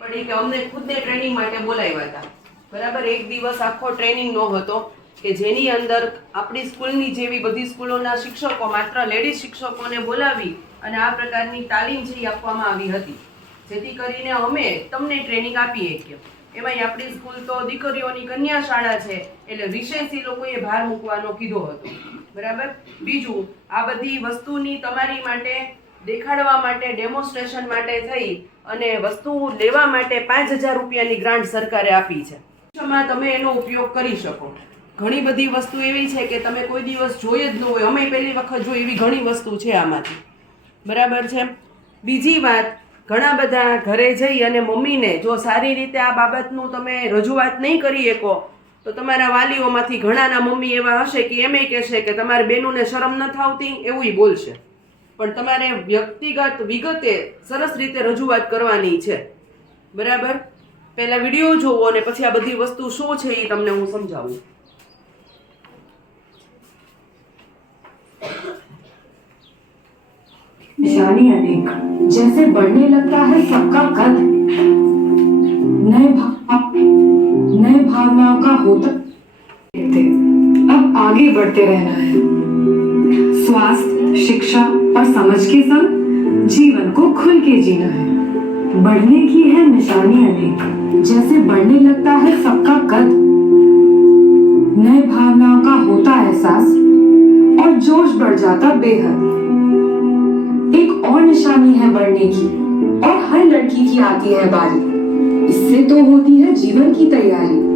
પડી કે અમને ખુદને ટ્રેનિંગ માટે બોલાવ્યા હતા. બરાબર? એક દિવસ આખો ટ્રેનિંગ નો હતો કે જેની અંદર આપણી સ્કૂલની જેવી બધી સ્કૂલોના શિક્ષકો, માત્ર લેડીઝ શિક્ષકોને બોલાવી અને આ પ્રકારની તાલીમ જે આપવામાં આવી હતી, જેથી કરીને અમે તમને ટ્રેનિંગ આપીએ કે એમાંય આપણી સ્કૂલ તો દીકરીઓની કન્યા શાળા છે, એટલે વિશેષ એ લોકોએ ભાર મૂકવાનો કીધો હતો. બરાબર? બીજું, આ બધી વસ્તુની તમારી માટે દેખાડવા માટે ડેમોન્સ્ટ્રેશન માટે થઈ અને વસ્તુ લેવા માટે પાંચ હજાર રૂપિયાની ગ્રાન્ટ સરકારે આપી છે. ભવિષ્યમાં તમે એનો ઉપયોગ કરી શકો. ઘણી બધી વસ્તુ એવી છે કે તમે કોઈ દિવસ જોઈ જ ન હોય. અમે પહેલી વખત જોઈ એવી ઘણી વસ્તુ છે આમાંથી. બરાબર છે? બીજી વાત, ઘણા બધા ઘરે જઈ અને મમ્મીને જો સારી રીતે આ બાબતનું તમે રજૂઆત નહીં કરી શકો, તો તમારા વાલીઓમાંથી ઘણાના મમ્મી એવા હશે કે એમ કહેશે કે તમારી બેનુને શરમ ન થાવતી, એવું બોલશે. પણ તમારે વ્યક્તિગત વિગતે સરસ રીતે રજૂઆત કરવાની છે બરાબર પહેલા વિડીયો જોવો અને પછી આ બધી વસ્તુ શું છે એ તમને હું સમજાવું निशानी अनेक जैसे बढ़ने लगता है सबका कद नए भाव नए भावनाओं का होता थे अब आगे बढ़ते रहना है स्वास्थ्य शिक्षा और समझ के संग जीवन को खुल के जीना है। बढ़ने की है निशानी अनेक, जैसे बढ़ने लगता है सबका कद। नए भावनाओं का होता एहसास और जोश बढ़ जाता बेहद। एक और निशानी है बढ़ने की और हर लड़की की आती है बारी। इससे तो होती है जीवन की तैयारी।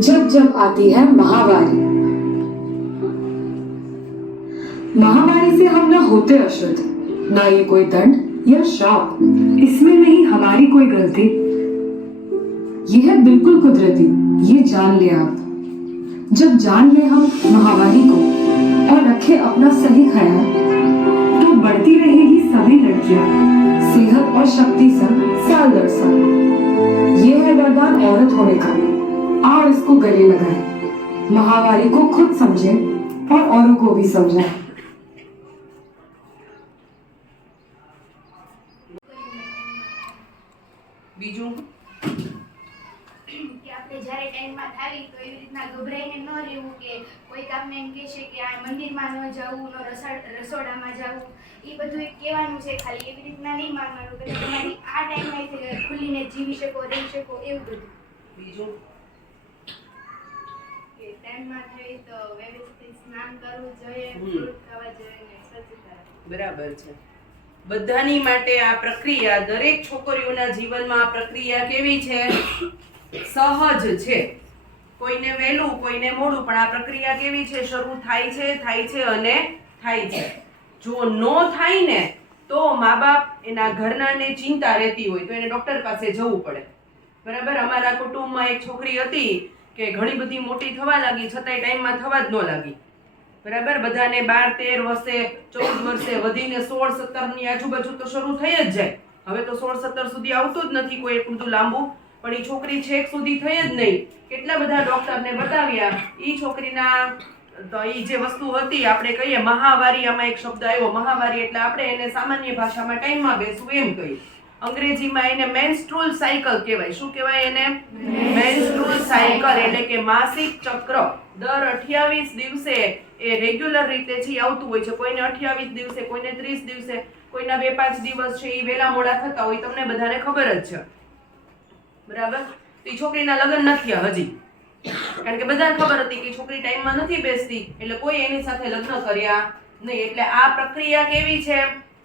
जब जब आती है महावारी। महावारी से हम न होते अशुद्ध, ना ये कोई दंड या श्राप इसमें नहीं हमारी कोई गलती। ये है बिल्कुल कुदरती, ये जान ले आप। जब जान ले हम महावारी को और रखे अपना सही ख्याल तो बढ़ती रहेगी सभी लड़कियाँ, सेहत और शक्ति संग साल दर साल। ये है वरदान औरत होने का, आओ इसको गले लगाए। महावारी को खुद समझे और औरों को भी समझाए। બીજું? કે આપણે જ્યારે ટાઈમમાં થાવી તો એવી રીતના ગભરાઈને ન રહેવું કે કોઈક આપને એમ કહેશે કે આ મંદિરમાં ન જવું ન રસોડ રસોડામાં જવું. એ બધું એક કહેવાનું છે ખાલી. એવી રીતના નહીં માનવાનું કે તમારી આ ટાઈમમાં ખુલીને જીવી શકો રહી શકો એવું બધું. બીજું? કે ટાઈમમાં થઈ તો વ્યવસ્થિત સ્નાન કરવું જોઈએ ફ્રૂટ ખાવા જોઈએ ને સ્વચ્છતા બરાબર છે. બધાની માટે આ પ્રક્રિયા દરેક છોકરીઓના જીવનમાં આ પ્રક્રિયા કેવી છે? સહજ છે. કોઈને વહેલું, કોઈને મોડું, પણ આ પ્રક્રિયા કેવી છે? શરૂ થાય છે થાય છે અને થાય છે. જો નો થાય ને, તો મા બાપ એના ઘરનાને ચિંતા રહેતી હોય, તો એને ડૉક્ટર પાસે જવું પડે. બરાબર? અમારા કુટુંબમાં એક છોકરી હતી કે ઘણી બધી મોટી થવા લાગી, છતાંય ટાઈમમાં થવા જ ન લાગી. બરાબર? બધાને બાર તેર વર્ષે ચૌદ વર્ષે વધીને સોળ સત્તરની આજુબાજુ તો શરૂ થઈ જ જાય. હવે તો સોળ સત્તર સુધી આવતું જ નથી કોઈ એટલું લાંબુ. પણ એ છોકરી છેક સુધી થઈ જ નહીં. કેટલા બધા ડોક્ટરને બતાવ્યા. એ છોકરીના તો એ જે વસ્તુ હતી આપણે કહીએ મહાવારી આમાં એક શબ્દ આવ્યો. મહાવારી એટલે આપણે એને સામાન્ય ભાષામાં ટાઈમમાં બેસવું એમ કહીએ. અંગ્રેજીમાં એને મેન્સ્ટ્રુઅલ સાયકલ કહેવાય. શું કહેવાય એને? મેન્સ્ટ્રુઅલ સાયકલ એટલે કે માસિક ચક્ર. દર અઠ્યાવીસ દિવસે એ રેગ્યુલર રીતે છે આવતું હોય છે, કોઈને અઠ્યાવીસ દિવસે, કોઈને ત્રીસ દિવસે, કોઈના બે પાંચ દિવસ છે એ વહેલા મોડા થતા હોય તમને બધાને ખબર જ છે. બરાબર? તો એ છોકરીના લગ્ન નથી હજી. કારણ કે બધાને ખબર હતી કે છોકરી ટાઈમમાં નથી બેસતી, એટલે કોઈ એની સાથે લગ્ન કર્યા નહીં. એટલે આ પ્રક્રિયા કેવી છે?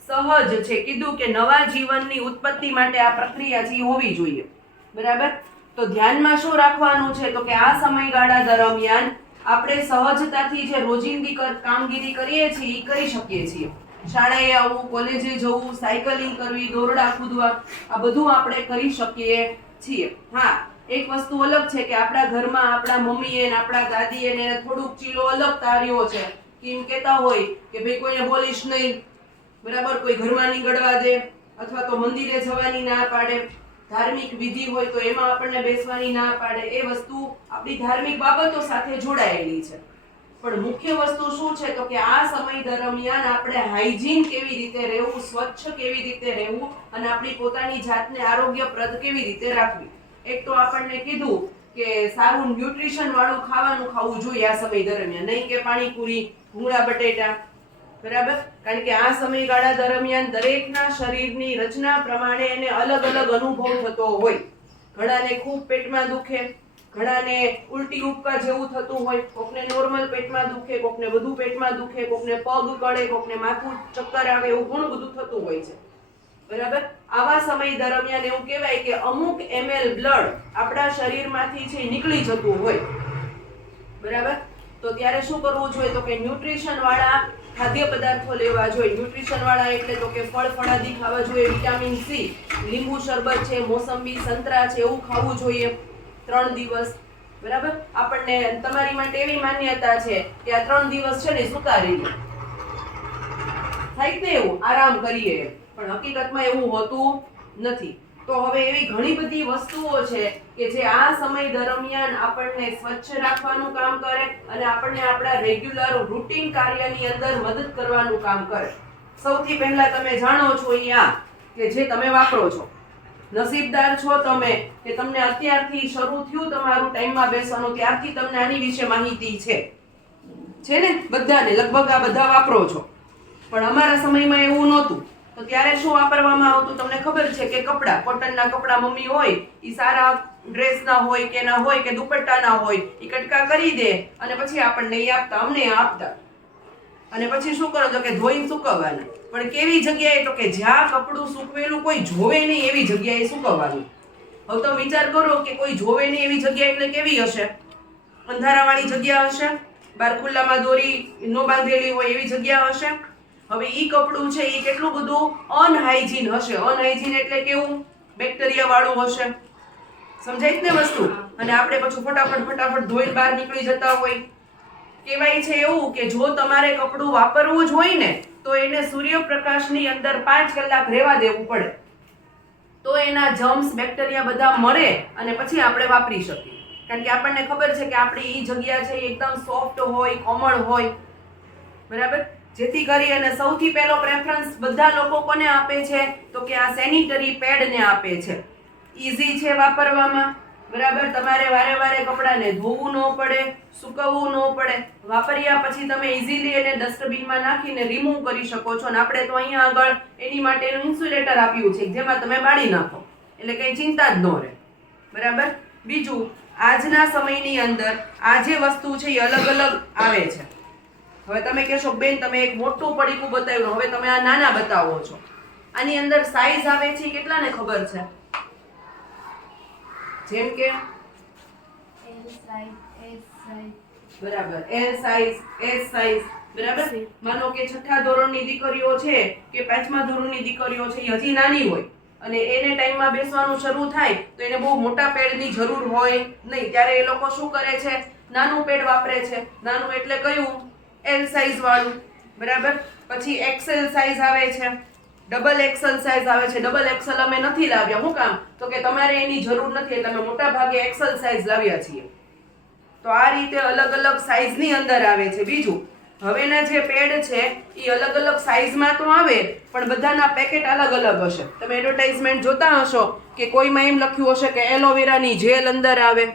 સહજ છે. કીધું કે નવા જીવનની ઉત્પત્તિ માટે આ પ્રક્રિયા છે હોવી જોઈએ. બરાબર? તો ધ્યાનમાં શું રાખવાનું છે? તો કે આ સમયગાળા દરમિયાન આપણે સહજતાથી જે રોજિંદી કામગીરી કરીએ છીએ એ કરી શકીએ છીએ. શાળાએ આવવું કોલેજે જવું, સાયકલિંગ કરવી, દોરડા કૂદવા, આ બધું આપણે કરી શકીએ છીએ. હા, એક વસ્તુ અલગ છે કે આપણા ઘરમાં આપણા મમ્મીએ ને આપણા દાદીએ ને થોડુંક ચીલો અલગ તાર્યો છે. કેમ કહેતા હોય કે ભાઈ કોઈને બોલીશ નહીં. બરાબર, કોઈ ઘરમાં નીકળવા દે અથવા તો મંદિરે જવાની ના પાડે. ધાર્મિક વિધિ હોય તો એમાં આપણને બેસવાની ના પાડે. એ વસ્તુ આપણી ધાર્મિક બાબતો સાથે જોડાયેલી છે. પણ મુખ્ય વસ્તુ શું છે? તો કે આ સમય દરમિયાન આપણે હાઇજીન કેવી રીતે રહેવું, સ્વચ્છ કેવી રીતે રહેવું અને આપણી પોતાની જાતને આરોગ્યપ્રદ કેવી રીતે રાખવી? એક તો આપણને કીધું કે સારું ન્યુટ્રિશન વાળું ખાવાનું ખાવું જોઈએ આ સમય દરમિયાન. નહીં કે પાણીપુરી ભૂંગળા બટેટા બરાબર? કારણ કે આ સમયગાળા દરમિયાન દરેકના શરીરની રચના પ્રમાણે એને અલગ અલગ અનુભવ થતો હોય. ઘણાને ખૂબ પેટમાં દુખે, ઘણાને ઉલટી ઉપકા જેવું થતું હોય. કોકને નોર્મલ પેટમાં દુખે, કોકને વધુ પેટમાં દુખે, કોકને પગ કળે કોકને માથું ચક્કર આવે એવું ઘણું બધું થતું હોય છે. બરાબર? આવા સમય દરમિયાન એવું કહેવાય કે અમુક એમએલ બ્લડ આપણા શરીરમાંથી છે નીકળી જતું હોય. બરાબર? તો ત્યારે શું કરવું જોઈએ? તો કે ન્યુટ્રિશન વાળા ખાદ્ય પદાર્થો લેવા જોઈએ. ન્યુટ્રિશન વાળા એટલે તો કે ફળ, ફળાદી ખાવા જોઈએ વિટામિન સી લીંબુ શરબત છે, મોસંબી, સંતરા છે, એવું ખાવું જોઈએ ત્રણ દિવસ. બરાબર? આપણને તમારી માટે એવી માન્યતા છે કે આ ત્રણ દિવસ છે ને સુતારી થાય ને એવું? આરામ કરીએ. પણ હકીકતમાં એવું હોતું નથી. તો હવે એવી ઘણી બધી વસ્તુઓ છે કે જે આ સમય દરમિયાન આપણને સ્વચ્છ રાખવાનું કામ કરે અને આપણને આપણા રેગ્યુલર રૂટીન કાર્યની અંદર મદદ કરવાનું કામ કરે. સૌથી પહેલા તમે જાણો છો અહીંયા કે જે તમે વાપરો છો. નસીબદાર છો તમે કે તમને અત્યારથી શરૂ થયું તમારું ટાઈમમાં બેસવાનું, ત્યારથી તમને આની વિશે માહિતી છે. છે ને? બધાને, લગભગ આ બધા વાપરો છો. પણ અમારા સમયમાં એવું નહોતું. તો ત્યારે શું વાપરવામાં આવતું? તમને ખબર છે કે કપડાં, કોટનના કપડાં મમ્મી હોય એ સારા ડ્રેસના હોય કે ના હોય કે દુપટ્ટાના હોય એ કટકા કરી દે અને પછી આપણને એ આપતા, અમને આપતા. અને પછી શું કરો તો કે ધોઈને સુકવવાના. પણ કેવી જગ્યાએ તો કે જ્યાં કપડું સૂકવેલું કોઈ જોવે નહીં એવી જગ્યાએ સુકવવાનું. હવે તમે વિચાર કરો કે કોઈ જોવે નહીં એવી જગ્યા એટલે કેવી હશે? અંધારાવાળી જગ્યા હશે? બાર ખુલ્લામાં દોરી નો બાંધેલી હોય એવી જગ્યા હશે? હવે એ કપડું છે એ કેટલું બધું અનહાઇજીન હશે. અનહાઇજીન એટલે કેવું? બેક્ટેરિયા વાળું હશે. સમજાય ને વસ્તુ? અને આપણે પછી ફટાફટ ફટાફટ ધોઈને બહાર નીકળી જતા હોય. કહેવાય છે એવું કે જો તમારે કપડું વાપરવું જ હોય ને, તો એને સૂર્યપ્રકાશની અંદર પાંચ કલાક રહેવા દેવું પડે. તો એના જમ્સ બેક્ટેરિયા બધા મરે અને પછી આપણે વાપરી શકીએ. કારણ કે આપણને ખબર છે કે આપણી એ જગ્યા છે એકદમ સોફ્ટ હોય, કોમળ હોય. બરાબર? જેથી કરી અને સૌથી પહેલો પ્રેફરન્સ બધા લોકો કોને આપે છે? તો કે આ સેનિટરી પેડને આપે છે. ઇઝી છે વાપરવામાં. બરાબર? તમારે વારે વારે કપડાને ધોવું ન પડે, સૂકવવું ન પડે. વાપર્યા પછી તમે ઇઝીલી એને ડસ્ટબિનમાં નાખીને રિમૂવ કરી શકો છો. અને આપણે તો અહીંયા આગળ એની માટેનું ઇન્સ્યુલેટર આપ્યું છે, જેમાં તમે બાળી નાખો. એટલે કંઈ ચિંતા જ ન રહે. બરાબર? બીજું, આજના સમયની અંદર આ જે વસ્તુ છે એ અલગ અલગ આવે છે. હવે તમે કહેશો બેન તમે એક મોટું પડીકું બતાવ્યું હવે તમે આ નાના બતાવો છો. આની અંદર સાઈઝ આવે છે કેટલાને ખબર છે? જેમ કે? બરાબર. એલ સાઈઝ એસ સાઈઝ બરાબર? માનો કે છઠ્ઠા ધોરણની દીકરીઓ છે કે પાંચમા ધોરણની દીકરીઓ છે એ હજી નાની હોય અને એને ટાઈમમાં બેસવાનું શરૂ થાય તો એને બહુ મોટા પેડની જરૂર હોય નહીં. ત્યારે એ લોકો શું કરે છે? નાનું પેડ વાપરે છે. નાનું એટલે કયું? એલ સાઈઝ વાળું, બરાબર? પછી એક્સેલ સાઈઝ આવે છે. ડબલ એક્સેલ સાઈઝ આવે છે. ડબલ એક્સેલ અમે નથી લાવ્યા. હું કામ? તો કે તમારે એની જરૂર નથી એટલે અમે મોટા ભાગે એક્સેલ સાઈઝ લાવ્યા છીએ. તો આ રીતે અલગ અલગ સાઈઝની અંદર આવે છે. બીજું, હવેના જે પેડ છે એ અલગ અલગ સાઇઝમાં તો આવે, પણ બધાના પેકેટ અલગ અલગ હશે. તમે એડવર્ટાઇઝમેન્ટ જોતા હશો કે કોઈમાં એમ લખ્યું હશે કે એલોવેરાની જેલ અંદર આવે.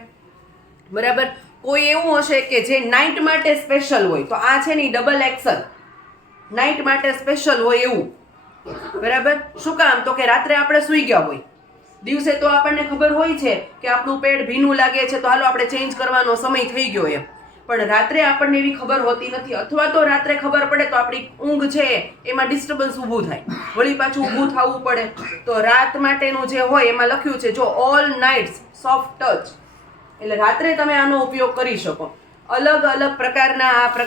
બરાબર? કોઈ એવું હશે કે જે નાઇટ માટે સ્પેશિયલ હોય, તો આ છે ને ડબલ એક્સલ નાઇટ માટે સ્પેશિયલ હોય એવું. બરાબર? શું કામ? તો કે રાત્રે આપણે સૂઈ ગયા હોય. દિવસે તો આપણને ખબર હોય છે કે આપણું પેટ ભીનું લાગે છે, તો હાલો આપણે ચેન્જ કરવાનો સમય થઈ ગયો એમ. પણ રાત્રે આપણને એવી ખબર હોતી નથી, અથવા તો રાત્રે ખબર પડે તો આપણી ઊંઘ છે એમાં ડિસ્ટર્બન્સ ઊભું થાય. વળી પાછું ઊભું થવું પડે. તો રાત માટેનું જે હોય એમાં લખ્યું છે, જો ઓલ નાઇટ્સ સોફ્ટ ટચ એટલે રાત્રે તમે આનો ઉપયોગ કરી શકો. અલગ અલગ પ્રકારના આ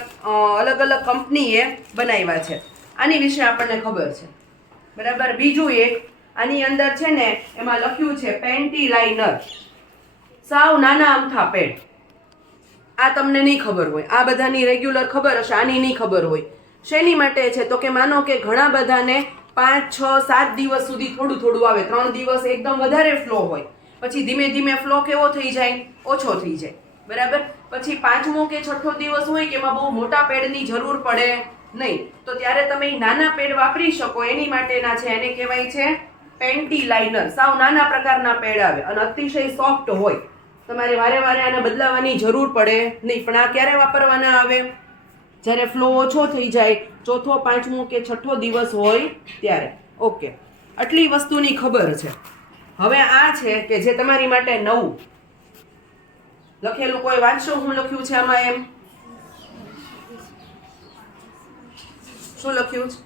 અલગ અલગ કંપનીએ બનાવ્યા છે. આની વિશે આપણને ખબર છે. બરાબર? બીજું એક, આની અંદર છે ને, એમાં લખ્યું છે પેન્ટી લાઇનર સાવ નાના અમથા પેન્ટ. આ તમને નહીં ખબર હોય. આ બધાની રેગ્યુલર ખબર હશે, આની નહીં ખબર હોય. શેની માટે છે? તો કે માનો કે ઘણા બધાને પાંચ, છ, સાત દિવસ સુધી થોડું થોડું આવે. ત્રણ દિવસ એકદમ વધારે ફ્લો હોય. પછી ધીમે ધીમે ફ્લો કેવો થઈ જાય, ઓછો થઈ જાય. બરાબર? પછી પાંચમો કે છઠ્ઠો દિવસ હોય કે એમાં બહુ મોટા પેડની જરૂર પડે નહીં, તો ત્યારે તમે નાના પેડ વાપરી શકો. એની માટેના છે, એને કહેવાય છે પેન્ટી લાઇનર સાવ નાના પ્રકારના પેડ આવે અને અતિશય સોફ્ટ હોય. તમારે વારે વારે આને બદલાવાની જરૂર પડે નહીં, પણ આ ક્યારે વાપરવાના આવે? જ્યારે ફ્લો ઓછો થઈ જાય, ચોથો, પાંચમો કે છઠ્ઠો દિવસ હોય ત્યારે. ઓકે. આટલી વસ્તુની ખબર છે. હવે આ છે કે જે તમારી માટે નવું. લખેલું કોઈ વાંચશો? હું લખ્યું છે આમાં એમ? શું લખ્યું છે?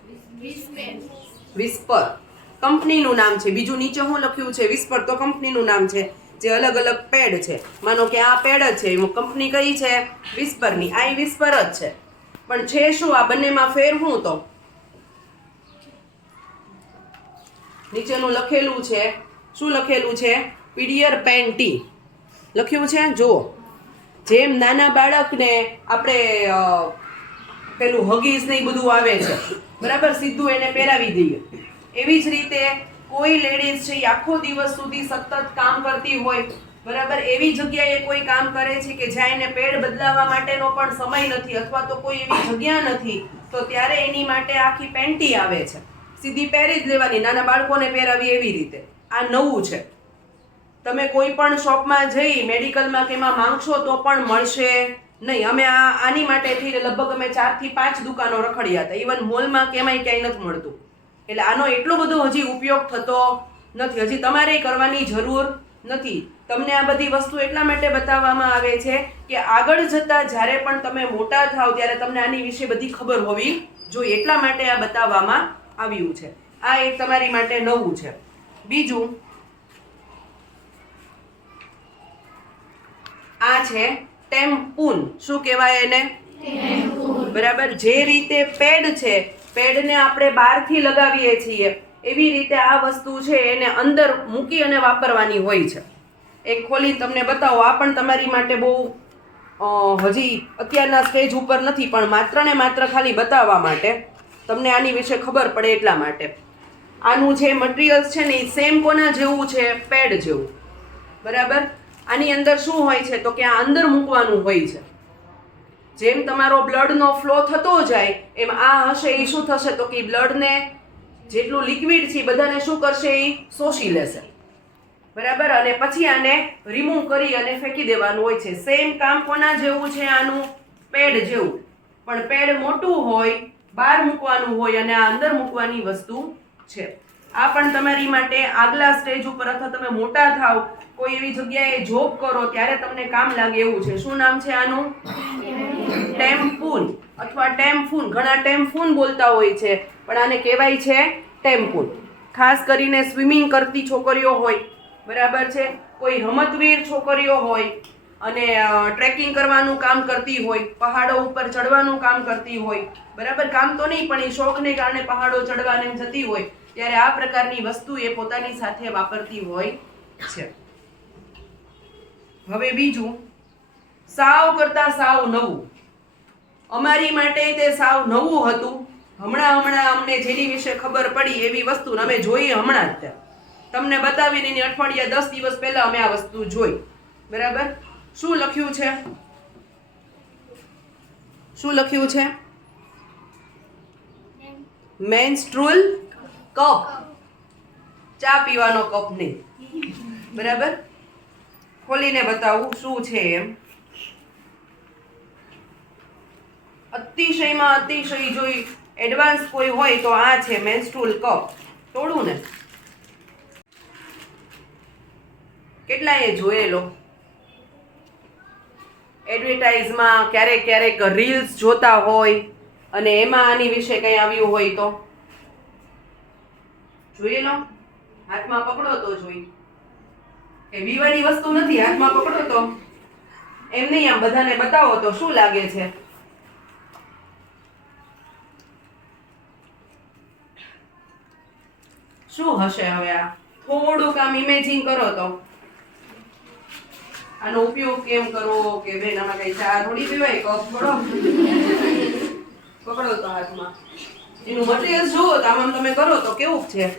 વિસ્પર. કંપનીનું નામ છે. બીજું નીચે હું લખ્યું છે? વિસ્પર. તો કંપનીનું નામ છે જે અલગ અલગ પેડ છે. માનો કે આ પેડ જ છે. એમાં કંપની કઈ છે? વિસ્પરની. આ વિસ્પર જ છે. પણ છે શું? આ બંનેમાં ફેર હું તો? નીચેનું લખેલું છે શું લખેલું છે? પીડિયર પેન્ટી લખ્યું છે? જુઓ. જેમ નાના બાળકને આપણે પેલું હગીસ ને બધું આવે છે. બરાબર? સીધું એને પહેરાવી દઈએ. એવી જ રીતે કોઈ લેડીઝ છે આખો દિવસ સુધી સતત કામ કરતી હોય, બરાબર? એવી જગ્યાએ કોઈ કામ કરે છે કે જ્યાં એને પેડ બદલાવવા માટેનો પણ સમય નથી અથવા તો કોઈ એવી જગ્યા નથી, તો ત્યારે એની માટે આખી પેન્ટી આવે છે. સીધી પહેરી જ લેવાની. નાના બાળકોને પહેરાવી એવી રીતે. આ નવું છે. તમે કોઈ પણ શોપમાં જઈ મેડિકલમાં કે એમાં માંગશો તો પણ મળશે નહીં. અમે આ આની માટેથી લગભગ અમે ચારથી પાંચ દુકાનો રખડ્યા હતા. ઇવન મોલમાં કે એમાંય ક્યાંય નથી મળતું. એટલે આનો એટલો બધો હજી ઉપયોગ થતો નથી. હજી તમારે કરવાની જરૂર નથી. તમને આ બધી વસ્તુ એટલા માટે બતાવવામાં આવે છે કે આગળ જતાં જ્યારે પણ તમે મોટા થાવ ત્યારે તમને આની વિશે બધી ખબર હોવી જોઈએ. એટલા માટે આ બતાવવામાં આવ્યું છે. આ એક તમારી માટે નવું છે. બીજું આ છે ટેમ્પૂન. શું કહેવાય એને? બરાબર? જે રીતે પેડ છે પેડને આપણે બહારથી લગાવીએ છીએ એવી રીતે આ વસ્તુ છે એને અંદર મૂકી અને વાપરવાની હોય છે. એક ખોલી તમને બતાવો આ પણ તમારી માટે બહુ હજી અત્યારના સ્ટેજ ઉપર નથી પણ માત્ર ને માત્ર ખાલી બતાવવા માટે. તમને આની વિશે ખબર પડે એટલા માટે. આનું જે મટીરિયલ્સ છે ને એ સેમ કોના જેવું છે? પેડ જેવું. બરાબર? આની અંદર શું હોય છે? તો કે આ અંદર મૂકવાનું હોય છે. જેમ તમારો બ્લડનો ફ્લો થતો જાય, એમ આ હશે, એ શું થશે? તો કે બ્લડને જેટલું લિક્વિડ છે બધાને શું કરશે? એ શોષી લેશે. બરાબર? અને પછી આને રિમૂવ કરી અને ફેંકી દેવાનું હોય છે. સેમ કામ કોના જેવું છે? આનું પેડ જેવું. પણ પેડ મોટું હોય, બહાર મૂકવાનું હોય અને આ અંદર મૂકવાની વસ્તુ છે. આ પણ તમારી માટે આગલા સ્ટેજ ઉપર અથવા તમે મોટા થાવ, કોઈ એવી જગ્યાએ જોબ કરો, ત્યારે તમને કામ લાગે એવું છે. શું નામ છે આનું? ટેમ્પૂન. અથવા ટેમ્ફૂન ઘણા ટેમ્ફૂન બોલતા હોય છે, પણ આને કહેવાય છે ટેમ્પૂન. ખાસ કરીને સ્વિમિંગ કરતી છોકરીઓ હોય, બરાબર છે? કોઈ રમતવીર છોકરીઓ હોય, અને ટ્રેકિંગ કરવાનું કામ કરતી હોય, પહાડો ઉપર ચડવાનું કામ કરતી હોય, બરાબર? કામ તો નહીં, પણ એ શોખને કારણે પહાડો ચડવાને જતી હોય. ત્યારે આ પ્રકારની વસ્તુ એ પોતાની સાથે વાપરતી હોય છે. હવે બીજું સાવ કરતા સાવ નવું. અમારી માટે તે સાવ નવું હતું. હમણાં હમણાં અમને જેની વિશે ખબર પડી એવી વસ્તુ અમે જોઈ હમણાં જ. તમને બતાવીને એની અઠવાડિયા દસ દિવસ પહેલા અમે આ વસ્તુ જોઈ. બરાબર? શું લખ્યું છે? શું લખ્યું છે? Menstrual cup. ચા પીવાનો કપ નહીં. બરાબર? ખોલીને બતાવું શું છે એમ. અતિશયમાં અતિશય જોઈ એડવાન્સ કોઈ હોય તો આ છે મેન્સ્ટ્રુલ કપ તોડું ને. કેટલાએ જોયેલો? એડવર્ટાઇઝમાં ક્યારેક ક્યારેક રીલ્સ જોતા હોય અને એમાં આની વિશે કંઈ આવ્યું હોય તો? જોયેલો હાથમાં પકડો તો જોઈ. એ વીવાળી વસ્તુ નથી, હાથમાં પકડો તો. એમ નહીં, આમ બધાને બતાવો તો શું લાગે છે? શું હશે હવે આ? થોડુંક આમ ઇમેજિંગ કરો તો. આનો ઉપયોગ કેમ કરવો કે બેન આમાં કઈ ચા થોડી પીવાય? કપ થોડો. પકડો તો હાથમાં. એનું મટીરિયલ જુઓ તો આમ તમે કરો તો કેવું છે?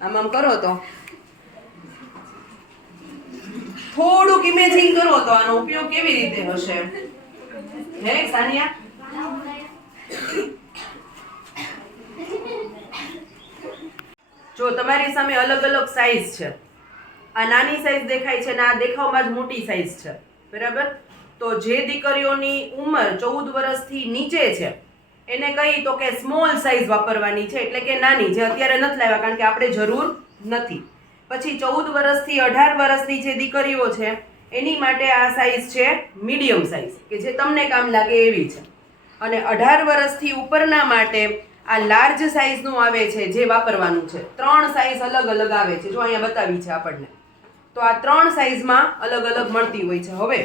આમ આમ કરો તો. થોડુંક ઇમેજિંગ કરો તો આનો ઉપયોગ કેવી રીતે હશે? હે સાનિયા જો, તમારી સામે અલગ અલગ સાઈઝ છે. આ નાની સાઈઝ દેખાય છે ને આ દેખાવમાં જ મોટી સાઈઝ છે. બરાબર? તો જે દીકરીઓની ઉંમર ચૌદ વર્ષથી નીચે છે એને કહી તો કે સ્મોલ સાઈઝ વાપરવાની છે, એટલે કે નાની, જે અત્યારે નથી લાવ્યા, કારણ કે આપણે જરૂર નથી. પછી ચૌદ વર્ષથી અઢાર વર્ષની જે દીકરીઓ છે, એની માટે આ સાઈઝ છે મીડિયમ સાઈઝ કે જે તમને કામ લાગે એવી છે. અને અઢાર વર્ષથી ઉપરના માટે આ લાર્જ સાઈઝનું આવે છે, જે વાપરવાનું છે. ત્રણ સાઈઝ અલગ અલગ આવે છે, જો અહીંયા બતાવી છે આપણને. તો આ ત્રણ સાઈઝમાં અલગ અલગ મળતી હોય છે. હવે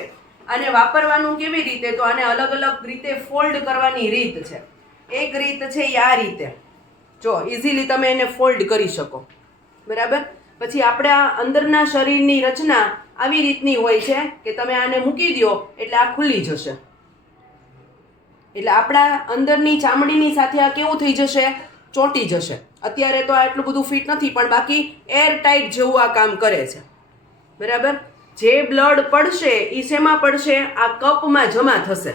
આને વાપરવાનું કેવી રીતે? તો આને અલગ અલગ રીતે ફોલ્ડ કરવાની રીત છે. એક રીત છે એ આ રીતે. જો ઇઝીલી તમે એને ફોલ્ડ કરી શકો. બરાબર? પછી આપણા અંદરના શરીરની રચના આવી રીતની હોય છે કે તમે આને મૂકી દો એટલે આ ખુલ્લી જશે. એટલે આપણા અંદરની ચામડીની સાથે આ કેવું થઈ જશે? ચોંટી જશે. અત્યારે તો આ એટલું બધું ફિટ નથી, પણ બાકી એર ટાઈટ જેવું આ કામ કરે છે. બરાબર? જે બ્લડ પડશે એ શેમાં પડશે? આ કપમાં જમા થશે.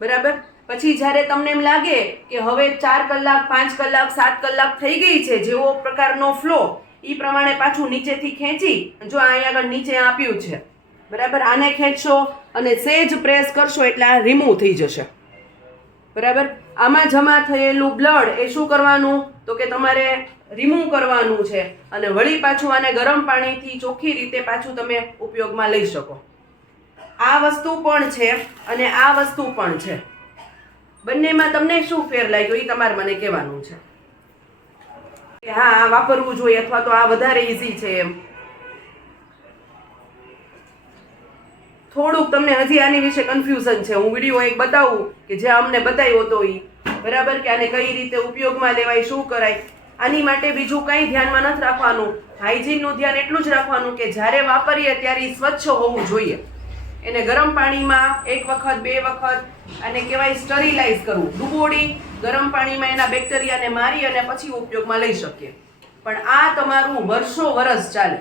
બરાબર? પછી જ્યારે તમને એમ લાગે કે હવે ચાર કલાક, પાંચ કલાક, સાત કલાક થઈ ગઈ છે, જેવો પ્રકારનો ફ્લો એ પ્રમાણે પાછું નીચેથી ખેંચી, જો અહીંયા આગળ નીચે આપ્યું છે. બરાબર? આને ખેંચશો અને સેજ પ્રેસ કરશો એટલે આ રિમૂવ થઈ જશે. બરાબર? આમાં જમા થયેલું બ્લડ એ શું કરવાનું? તો કે તમારે રિમૂવ કરવાનું છે. અને વળી પાછું આને ગરમ પાણીથી ચોખ્ખી રીતે પાછું તમે ઉપયોગમાં લઈ શકો. આ વસ્તુ પણ છે અને આ વસ્તુ પણ છે. બંનેમાં તમને શું ફેર લાગ્યો એ તમારે મને કહેવાનું છે. કે હા, આ વાપરવું જોઈએ અથવા તો આ વધારે ઇઝી છે એમ. થોડુંક તમને હજી આની વિશે કન્ફ્યુઝન છે. હું વીડિયો એક બતાવું કે જે અમને બતાવ્યો હતો એ બરાબર? કે આને કઈ રીતે ઉપયોગમાં લેવાય, શું કરાય? આની માટે બીજું કંઈ ધ્યાનમાં નથી રાખવાનું. હાઇજીનનું ધ્યાન એટલું જ રાખવાનું કે જ્યારે વાપરીએ ત્યારે સ્વચ્છ હોવું જોઈએ. એને ગરમ પાણીમાં એક વખત, બે વખત અને કહેવાય સ્ટરીલાઇઝ કરવું. ડુબોડી ગરમ પાણીમાં એના બેક્ટેરિયાને મારી અને પછી ઉપયોગમાં લઈ શકીએ. પણ આ તમારું વર્ષો વર્ષ ચાલે.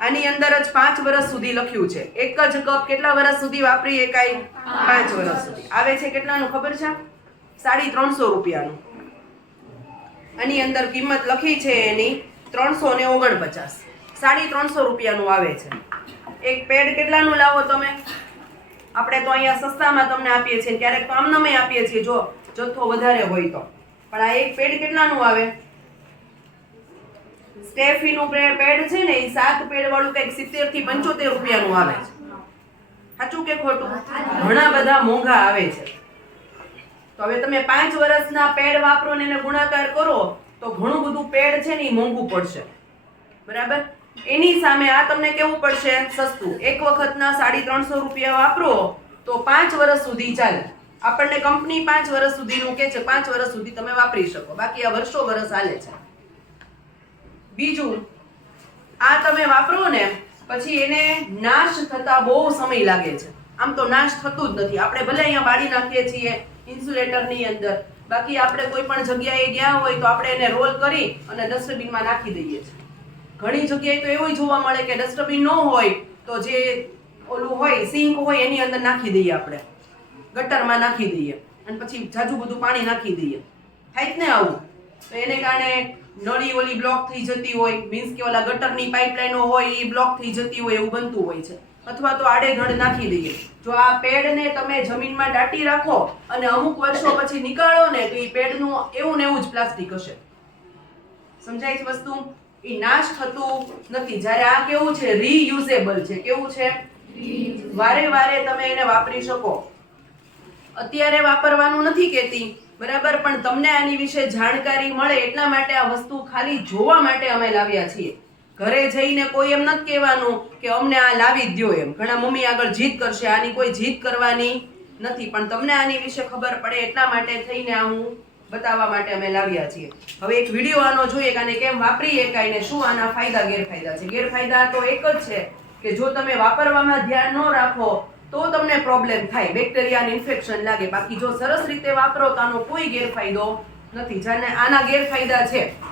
આની અંદર જ પાંચ વર્ષ સુધી લખ્યું છે. એક જ કપ કેટલા વર્ષ સુધી વાપરી એકાય પાંચ વર્ષ સુધી. આવે છે કેટલાનું? ખબર છે? સાડી ત્રણસો રૂપિયાનું. આની અંદર કિંમત લખી છે એની ત્રણસો ને ઓગણપચાસ. સાડી ત્રણસો રૂપિયાનું આવે છે. એક પેડ કેટલાનું લાવો તમે? આપણે તો અહીંયા સસ્તામાં તમને આપીએ છીએ, ક્યારેક તો આમનામે આપીએ છીએ, જો જથ્થો વધારે હોય તો. પણ આ એક પેડ કેટલાનું આવે? સ્ટેફીનું પેડ છે ને એ સાત પેડ વાળું કંઈક સિત્તેરથી પંચોતેર રૂપિયાનું આવે છે. સાચું કે ખોટું? ઘણા બધા મોંઘા આવે છે. તો હવે તમે પાંચ વર્ષના પેડ વાપરો ને એને ગુણાકાર કરો, તો ઘણું બધું પેડ છે ને એ મોંઘું પડશે. બરાબર? એની સામે આ તમને કેવું પડશે? સસ્તું. એક વખતના સાડી ત્રણસો રૂપિયા વાપરો, તો પાંચ વર્ષ સુધી ચાલે. આપણને કંપની પાંચ વર્ષ સુધીનું કે છે, પાંચ વર્ષ સુધી તમે વાપરી શકો. બાકી આ વર્ષો વર્ષ હાલે છે. બીજું, આ તમે વાપરો ને, પછી એને નાશ થતા બહુ સમય લાગે છે. આમ તો નાશ થતું જ નથી. આપણે ભલે અહીંયા બાળી નાખીએ છીએ ઇન્સ્યુલેટરની અંદર. બાકી આપણે કોઈ પણ જગ્યાએ ગયા હોય તો આપણે એને રોલ કરી અને ડસ્ટબિનમાં નાખી દઈએ છીએ. ઘણી જગ્યાએ તો એવું જોવા મળે કે ડસ્ટબિન ન હોય તો જે ઓલું હોય, સિંક હોય, એની અંદર નાખી દઈએ આપણે. ગટરમાં નાખી દઈએ અને પછી જાજુ બધું પાણી નાખી દઈએ. થાય ને આવું. તો એને કારણે નળી ઓલી બ્લોક થઈ જતી હોય મીન્સ કે ઓલા ગટરની પાઇપલાઈનો હોય, એ બ્લોક થઈ જતી હોય એવું બનતું હોય છે. અથવા તો આડેધડ નાખી દઈએ. જો આ પેડને તમે જમીનમાં દાટી રાખો અને અમુક વર્ષો પછી નીકાળો ને તો એ પેડનું એવું ને એવું જ પ્લાસ્ટિક હશે. સમજાય છે વસ્તુ? એ નાશ થતું નથી. જ્યારે આ કેવું છે? રીયુઝેબલ છે. કેવું છે? વારે વારે તમે એને વાપરી શકો. અત્યારે વાપરવાનું નથી કહેતી બરાબર? પણ તમને આની વિશે જાણકારી મળે એટલા માટે આ વસ્તુ ખાલી જોવા માટે અમે લાવ્યા છીએ. ઘરે જઈને કોઈ એમ નથી કહેવાનું કે અમને આ લાવી દો એમ. ઘણા મમ્મી આગળ જીત કરશે, આની કોઈ જીત કરવાની નથી. પણ તમને આની વિશે ખબર પડે એટલા માટે થઈને આ હું બતાવવા માટે અમે લાવ્યા છીએ. હવે એક વીડિયો આનો જોઈએ કે આને કેમ વાપરી શકાય ને શું આના ફાયદા, ગેરફાયદા છે? ગેરફાયદા તો એક જ છે કે જો તમે વાપરવામાં ધ્યાન ન રાખો, તો તમને પ્રોબ્લેમ થાય. બેક્ટેરિયાને ઇન્ફેક્શન લાગે. બાકી જો સરસ રીતે વાપરો, તો આનો કોઈ ગેરફાયદો નથી. જાણે આના ગેરફાયદા છે.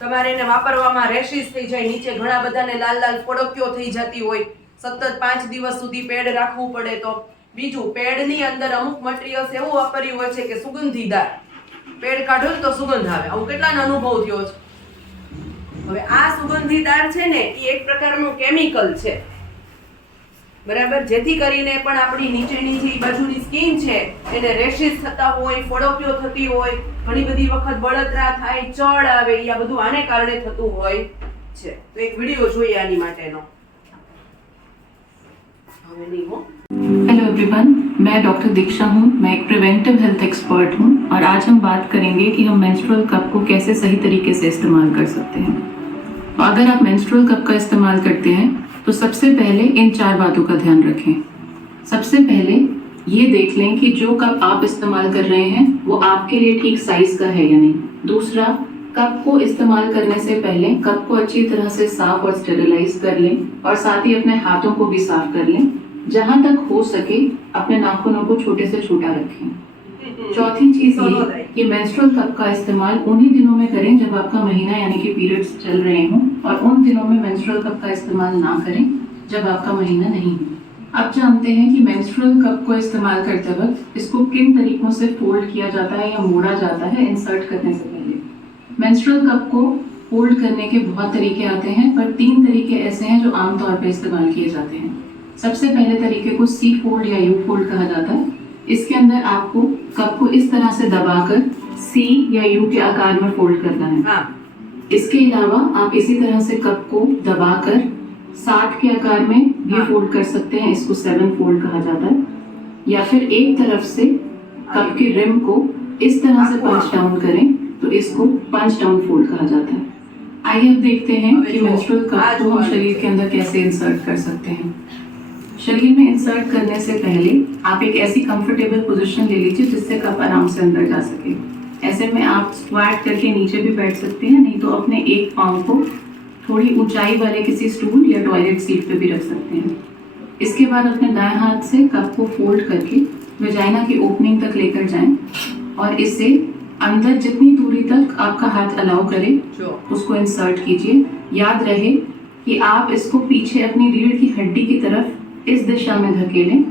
તમારે એને વાપરવામાં રેશિસ થઈ જાય, નીચે ઘણા બધાને લાલ લાલ ફોડકીઓ થઈ જતી હોય. સતત પાંચ દિવસ સુધી પેડ રાખવું પડે તો. બીજું, પેડની અંદર અમુક મટીરિયલ્સ એવું વાપર્યું હોય છે કે સુગંધીદાર. પેડ કાઢો ને તો સુગંધ આવે. આવું કેટલાનો અનુભવ થયો છે? હવે આ સુગંધીદાર છે ને, એ એક પ્રકારનું કેમિકલ છે. બરાબર જેથી કરીને પણ આપણી નીચેની જે બાજુની સ્કિન છે એને રેશિસ થતા હોય ફોડકીઓ થતી હોય ઘણી બધી વખત બળતરા થાય ચડ આવે એ આ બધું આને કારણે થતું હોય છે તો એક વિડીયો જોઈએ આની માટેનો હવે નહીં હો हेलो एवरीवन मैं डॉक्टर दीक्षा हूँ मैं एक प्रिवेंटिव हेल्थ एक्सपर्ट हूँ और आज हम बात करेंगे कि हम मेंस्ट्रुअल कप को कैसे सही तरीके से इस्तेमाल कर सकते हैं तो अगर आप मेंस्ट्रुअल कप का इस्तेमाल करते हैं तो सबसे पहले इन चार बातों का ध्यान रखें। सबसे पहले ये देख लें कि जो कप आप इस्तेमाल कर रहे हैं, वो आपके लिए ठीक साइज़ का है या नहीं। दूसरा, कप को इस्तेमाल करने से पहले कप को अच्छी तरह से साफ़ और स्टेरिलाइज कर लें और साथ ही अपने हाथों को भी साफ़ कर लें। जहाँ तक हो सके, अपने नाखूनों को छोटे से छोटा रखें। चौथी चीज़ ये। कि मेंस्ट्रुअल कप का इस्तेमाल उन्हीं दिनों में करें जब आपका महीना यानी कि पीरियड्स चल रहे हों और उन दिनों में मेंस्ट्रुअल कप का इस्तेमाल ना करें जब आपका महीना नहीं हो। अब जानते हैं कि मेंस्ट्रुअल कप को इस्तेमाल करते वक्त इसको किन तरीकों से फोल्ड किया जाता है या मोड़ा जाता है इंसर्ट करने से पहले। मेंस्ट्रुअल कप को फोल्ड करने के बहुत तरीके आते हैं, पर तीन तरीके ऐसे हैं जो आमतौर पर इस्तेमाल किए जाते हैं। सबसे पहले तरीके को सी फोल्ड या यू फोल्ड कहा जाता है। इसके अंदर आपको कप को इस तरह से दबाकर सी या यू के आकार में फोल्ड करना है। હા इसके अलावा आप इसी तरह से कप को दबाकर साठ के आकार में भी हाँ। फोल्ड कर सकते हैं इसको सेवन फोल्ड कहा जाता है। या फिर एक तरफ़ से कप के रिम को इस तरह से हाँ। पंच डाउन करें तो इसको पंच डाउन फोल्ड कहा जाता है। आइए अब देखते हैं कि मेंस्ट्रुअल कप को हम शरीर के अंदर कैसे इंसर्ट कर सकते हैं। शरीर में इंसर्ट करने से पहले आप एक ऐसी कंफर्टेबल पोजीशन ले लीजिए जिससे कप आराम से अंदर जा सके। ऐसे में आप स्क्वाट करके नीचे भी बैठ सकते हैं नहीं तो अपने एक पाँव को थोड़ी ऊंचाई वाले किसी स्टूल या टॉयलेट सीट पर भी रख सकते हैं। इसके बाद अपने दाएँ हाथ से कप को फोल्ड करके वेजाइना की ओपनिंग तक लेकर जाएँ और इसे अंदर जितनी दूरी तक आपका हाथ अलाउ करे उसको इंसर्ट कीजिए। याद रहे कि आप इसको पीछे अपनी रीढ़ की हड्डी की तरफ़ इस दिशा में धकेलें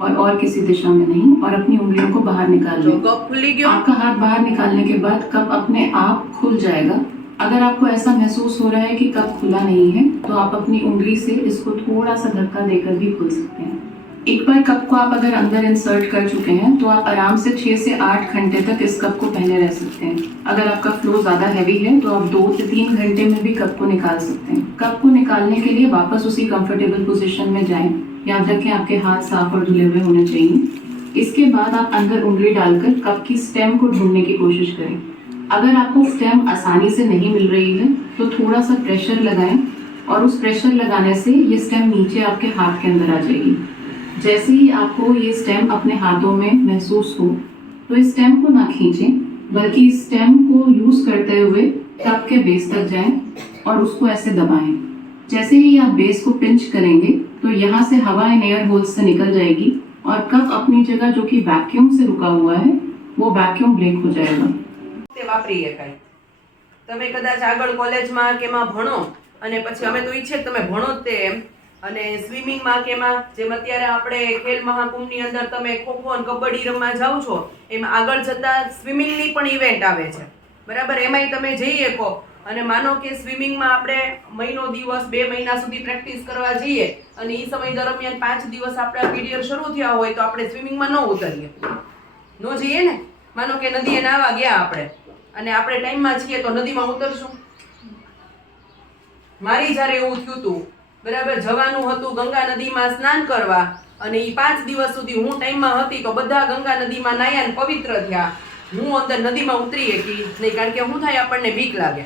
और और किसी दिशा में नहीं और अपनी उंगलियों को बाहर निकाल लें। आपका हाथ बाहर निकालने के बाद कप अपने आप खुल जाएगा। अगर आपको ऐसा महसूस हो रहा है कि कप खुला नहीं है तो आप अपनी उंगली से इसको थोड़ा सा धक्का देकर भी खोल सकते हैं। एक बार कप को आप अगर अंदर इंसर्ट कर चुके हैं तो आप आराम से छः से आठ घंटे तक इस कप को पहने रह सकते हैं। अगर आपका फ्लो ज़्यादा हैवी है तो आप दो से तीन घंटे में भी कप को निकाल सकते हैं। कप को निकालने के लिए वापस उसी कंफर्टेबल पोजीशन में जाएँ। याद रखें, आपके हाथ साफ़ और धुले हुए होने चाहिए। इसके बाद आप अंदर उंगली डालकर कप की स्टेम को ढूँढने की कोशिश करें। अगर आपको स्टेम आसानी से नहीं मिल रही है तो थोड़ा सा प्रेशर लगाएँ और उस प्रेशर लगाने से ये स्टेम नीचे आपके हाथ के अंदर आ जाएगी। जैसे ही आपको ये स्टेम अपने हाथों में महसूस हो तो इस स्टेम को ना खींचें, बल्कि इस स्टेम को यूज़ करते हुए कप के बेस तक जाएँ और उसको ऐसे दबाएँ। जैसे ही आप बेस को पिंच करेंगे तो यहाँ से हवा इन एयर होल्स से निकल जाएगी और कप अपनी जगह जो कि वैक्यूम से रुका हुआ है वो वैक्यूम ब्रेक हो जाएगा તે વાપરી શકાય તમે કદાચ આગળ કોલેજમાં કે એમાં ભણો અને પછી અમે તો ઈચ્છે કે તમે ભણો જ તે એમ અને સ્વિમિંગમાં કે એમાં જેમ અત્યારે આપણે ખેલ મહાકુંભની અંદર તમે ખોખો અને કબડ્ડી રમવા જાઓ છો એમાં આગળ જતા સ્વિમિંગની પણ ઇવેન્ટ આવે છે બરાબર એમાંય તમે જઈ શકો અને માનો કે સ્વિમિંગમાં આપણે મહિનો, દિવસ, બે મહિના સુધી પ્રેક્ટિસ કરવા જઈએ અને એ સમય દરમિયાન પાંચ દિવસ આપણા પીરિયડ શરૂ થયા હોય તો આપણે સ્વિમિંગમાં ન ઉતરીએ. ન જઈએ ને? માનો કે નદીએ નાવા ગયા આપણે અને આપણે ટાઈમમાં છીએ તો નદીમાં ઉતરશું. મારી જ્યારે એવું થયું હતું, બરાબર, જવાનું હતું ગંગા નદીમાં સ્નાન કરવા અને એ પાંચ દિવસ સુધી હું ટાઈમમાં હતી તો બધા ગંગા નદીમાં નાયા પવિત્ર થયા. હું અંદર નદીમાં ઉતરી હતી નહીં, કારણ કે હું થાય આપણને બીક લાગે.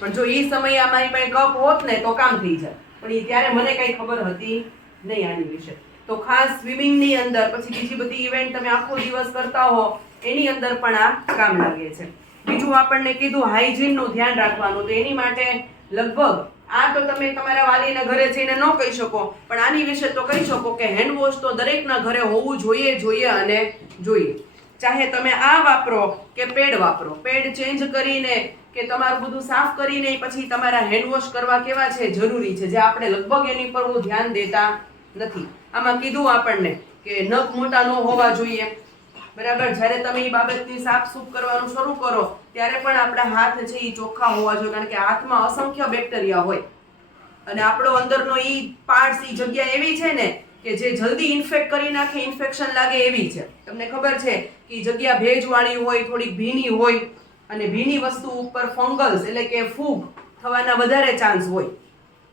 પણ જો એ સમયે અમારી પાસે કપ હોત ને તો કામ થઈ જાય. પણ એ ત્યારે મને કાંઈ ખબર હતી નહીં આની વિશે. તો ખાસ સ્વિમિંગની અંદર, પછી બીજી બધી ઇવેન્ટ તમે આખો દિવસ કરતા હો, એની અંદર પણ આ કામ લાગે છે. બીજું આપણને કીધું હાઇજીનનું ધ્યાન રાખવાનું, તો એની માટે લગભગ આ તો તમે તમારા વાલીના ઘરે જઈને ન કહી શકો, પણ આની વિશે તો કહી શકો કે હેન્ડ વોશ તો દરેકના ઘરે હોવું જોઈએ જોઈએ અને જોઈએ. ચાહે તમે આ વાપરો કે પેડ વાપરો. પેડ ચેન્જ કરીને કે તમારું બધું સાફ કરીને પછી તમારા હેન્ડ વોશ કરવા કેવા છે, જરૂરી છે. જે આપણે લગભગ એની પર હું ધ્યાન દેતા નથી. આમાં કીધું આપણને કે નખ મોટા ન હોવા જોઈએ. બરાબર? જ્યારે તમે એ બાબતની સાફ સૂફ કરવાનું શરૂ કરો, ત્યારે પણ આપણા હાથ છે એ ચોખ્ખા હોવા જોઈએ, કારણ કે હાથમાં અસંખ્ય બેક્ટેરિયા હોય. અને આપણો અંદરનો એ પાર્ટ્સ એ જગ્યા એવી છે ને કે જે જલ્દી ઇન્ફેક્ટ કરી નાખે ઇન્ફેક્શન લાગે એવી છે. તમને ખબર છે કે જગ્યા ભેજવાળી હોય, થોડીક ભીની હોય, અને ભીની વસ્તુ ઉપર ફંગલ્સ એટલે કે ફૂગ થવાના વધારે ચાન્સ હોય.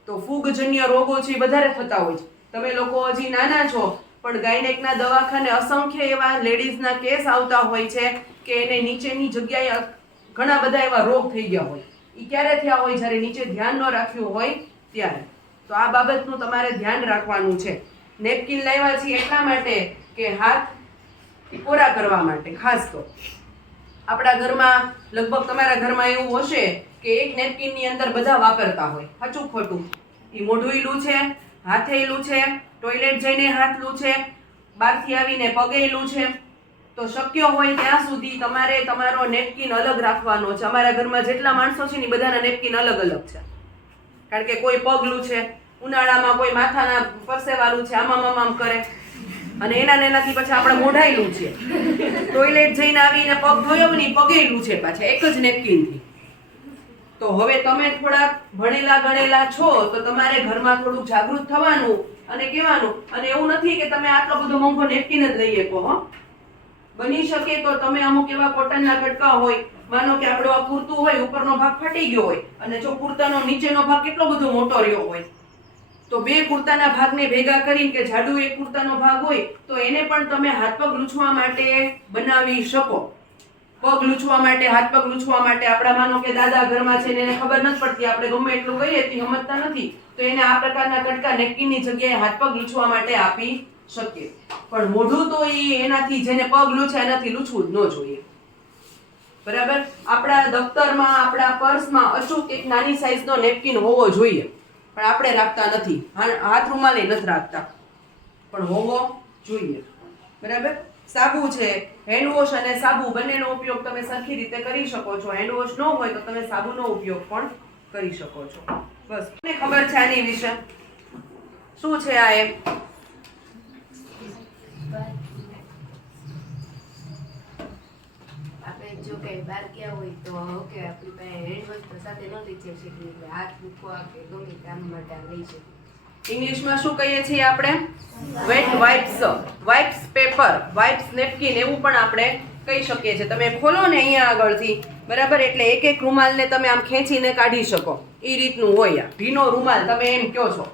તો ફૂગજન્ય રોગો છે વધારે થતા હોય છે. તમે લોકો હજી નાના છો, પણ ગાયનેકના દવાખાને અસંખ્ય એવા લેડીઝના કેસ આવતા હોય છે કે એને નીચેની જગ્યાએ ઘણા બધા એવા રોગ થઈ ગયા હોય. એ ક્યારે થયા હોય? જ્યારે નીચે ધ્યાન ન રાખ્યું હોય ત્યારે. તો આ બાબતનું તમારે ધ્યાન રાખવાનું છે. નેપકિન લાવ્યા છીએ એટલા માટે કે હાથ કોરા કરવા માટે, ખાસ તો. આપણા ઘરમાં, લગભગ તમારા ઘરમાં એવું હશે કે એક નેપકિનની અંદર બધા વાપરતા હોય. સાચું ખોટું. એ મોઢું છે, હાથે ઈલું છે, ટોયલેટ જઈને હાથલું છે, બહારથી આવીને પગેલું છે. તો શક્ય હોય ત્યાં સુધી તમારે તમારો નેપકિન અલગ રાખવાનો છે. અમારા ઘરમાં જેટલા માણસો છે ને બધાના નેપકિન અલગ અલગ છે. કારણ કે કોઈ પગલું છે ઉનાળામાં કોઈ માથાના પરસેવાલું છે, આમામ આમામ કરે. અને એના ને એનાથી પછી આપણે મોઢાયેલું છે. ટોયલેટ જઈને આવીને પગ ધોયો ને પગેલું છે પાછા, એક જ નેપકિનથી તો હવે તમે થોડા ભણેલા ગણેલા છો, તો તમારે ઘરમાં થોડુંક જાગૃત થવાનું અને કહેવાનું. અને એવું નથી કે તમે આટલો બધો મોંઘો નેપકિન જ લઈ શકો, હો. બની શકે તો તમે અમુક એવા કોટનના કટકા હોય, માનો કે આપણો આ કુર્તું હોય, ઉપરનો ભાગ ફાટી ગયો હોય, અને જો કુર્તાનો નીચેનો ભાગ કેટલો બધો મોટો રહ્યો હોય. તો બે કુર્તાના ભાગને ભેગા કરીને કે જાડુ એક કુર્તાનો ભાગ હોય, તો એને પણ તમે હાથ પગ લૂછવા માટે બનાવી શકો. પગ લૂછવા માટે, હાથ પગ લૂછવા માટે. આપણા માનો કે દાદા ઘરમાં છે એને ખબર નથી પડતી, આપણે ગમે એટલું કહીએ તે સમજતા નથી. તો એને આ પ્રકારના કટકા નેપકિનની જગ્યાએ હાથ પગ લૂછવા માટે આપી શકીએ. પણ મોઢું તો એ એનાથી જેને પગ લૂછે એનાથી લૂછવું જ ન જોઈએ. બરાબર? આપણા દફતરમાં, આપણા પર્સમાં અચૂક એક નાની સાઈઝનો નેપકિન હોવો જોઈએ. પણ આપણે રાખતા નથી. હાથ રૂમાલે નથી રાખતા. પણ હોવો જોઈએ. બરાબર? સાબુ છે. હેન્ડવોશ અને સાબુ બંનેનો ઉપયોગ તમે સરખી રીતે કરી શકો છો. હેન્ડવોશ ન હોય તો તમે સાબુનો ઉપયોગ પણ કરી શકો છો. બસ. મને ખબર છે આની વિશે? શું છે આ એમ આપણે જો કે બહાર ગયા હોય તો ઓકે, આપણી પાસે હેન્ડ તો સાથે ન જઈ શકીએ એટલે હાથ મૂકવા કે ગમે કામ માટે લઈ શકીએ ઇંગ્લિશમાં શું કહીએ છીએ આપણે? Wet wipes wipes paper wipes napkin એવું પણ આપણે કહી શકીએ છીએ. તમે ખોલો ને અહીંયા આગળથી. બરાબર? એટલે એક એક રૂમાલને તમે આમ ખેંચીને કાઢી શકો. એ રીતનું હોય આ. ભીનો રૂમાલ, તમે એમ કહો છો.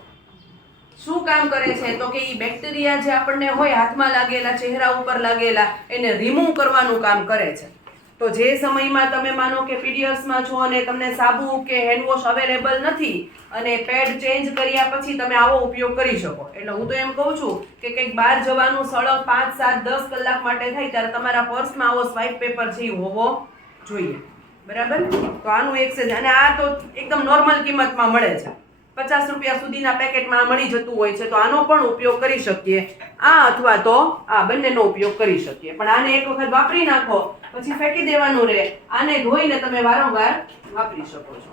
શું કામ કરે છે? તો કે એ બેક્ટેરિયા જે આપણને હોય, હાથમાં લાગેલા, ચહેરા ઉપર લાગેલા, એને રિમૂવ કરવાનું કામ કરે છે. તો જે સમયમાં તમે માનો કે પીડીએસમાં છો અને તમને સાબુ કે હેન્ડવોશ અવેલેબલ નથી અને પેડ ચેન્જ કર્યા પછી તમે આવો ઉપયોગ કરી શકો. એટલે હું તો એમ કહું છું કે કંઈક બહાર જવાનું સળગ પાંચ, સાત, દસ કલાક માટે થાય ત્યારે તમારા પર્સમાં આવો સ્વાઇપ પેપર છે હોવો જોઈએ. બરાબર? તો આનું એક છે અને આ તો એકદમ નોર્મલ કિંમતમાં મળે છે. પચાસ રૂપિયા સુધીના પેકેટમાં મળી જતું હોય છે તો આનો પણ ઉપયોગ કરી શકીએ. આ અથવા તો આ બંનેનો ઉપયોગ કરી શકીએ. પણ આને એક વખત વાપરી નાખો પછી ફેંકી દેવાનું રહે. આને ધોઈને તમે વારંવાર વાપરી શકો છો.